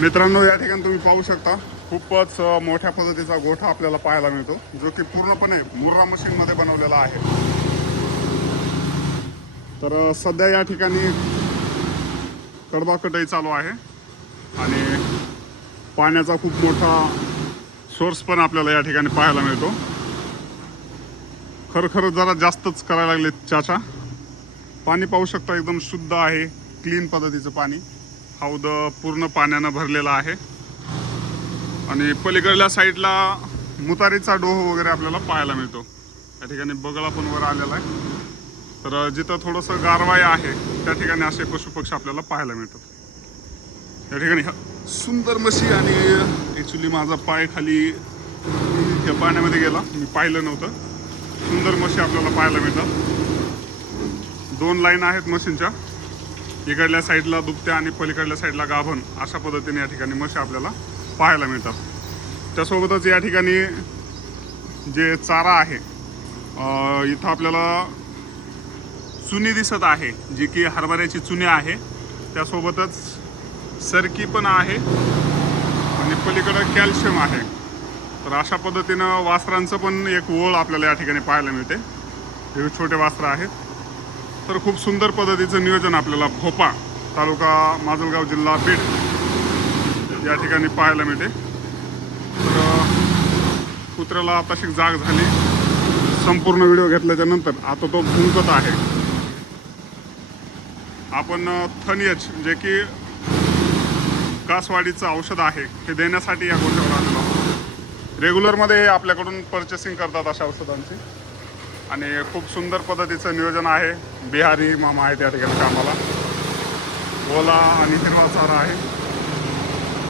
मित्रांनो, या ठिकाणी तुम्ही पाहू शकता खूपच मोठ्या पद्धतीचा गोठा आपल्याला पाहायला मिळतो, जो की पूर्णपणे मुर्रा मशीनमध्ये बनवलेला आहे। तर सध्या या ठिकाणी कडबा कटाई चालू आहे आणि पाण्याचा खूप मोठा सोर्स पण आपल्याला या ठिकाणी पाहायला मिळतो। खरखर जरा जास्तच करायला लागले चाचा। पाणी पाहू शकता, एकदम शुद्ध आहे, क्लीन पद्धतीचं पाणी। हौद पूर्ण पाण्यानं भरलेला आहे आणि पलीकडल्या साईडला मुतारीचा डोह वगैरे आपल्याला पाहायला मिळतो। या ठिकाणी बगळा पण वर आलेला आहे। तर जिथं थोडंसं गारवाई आहे त्या ठिकाणी असे पशुपक्षी आपल्याला पाहायला मिळतात। या ठिकाणी सुंदर म्हशी आणि ॲक्च्युली माझा पाय खाली त्या पाण्यामध्ये गेला, मी पाहिलं नव्हतं। सुंदर म्हशी आपल्याला पाहायला मिळतात। दोन लाईन आहेत म्हशींच्या, इकडल्या साईडला दुभत्या आणि पलीकडल्या साईडला गाभण, अशा पद्धतीने या ठिकाणी म्हशी आपल्याला पाहायला मिळतात। त्यासोबतच या ठिकाणी जे चारा आहे, इथं आपल्याला चुनी दिसत आहे, जी की हरभऱ्याची चुनी आहे। त्यासोबतच सरकी पण आहे आणि पलीकडं कॅल्शियम आहे। तर अशा पद्धतीनं वासरांचं पण एक ओळ आपल्याला या ठिकाणी पाहायला मिळते। हे छोटे वासरं आहेत। तर खूप सुंदर पद्धतीचं नियोजन आपल्याला भोपा तालुका माजलगाव जिल्हा बीड या ठिकाणी पाहायला मिळते। तर कुत्र्याला आताशी जाग झाली। संपूर्ण व्हिडिओ घेतल्याच्या नंतर आता तो भुंकत आहे। आपण थनियच, जे की कासवाडीचं औषध आहे, हे देण्यासाठी या गोठ्यावर आलेलो आहोत। रेग्युलरमध्ये आपल्याकडून पर्चेसिंग करतात अशा औषधांची आणि खूप सुंदर पद्धतीचं नियोजन आहे। बिहारी मामा आहे त्या ठिकाणी कामाला। ओला आणि हिरवा चारा आहे।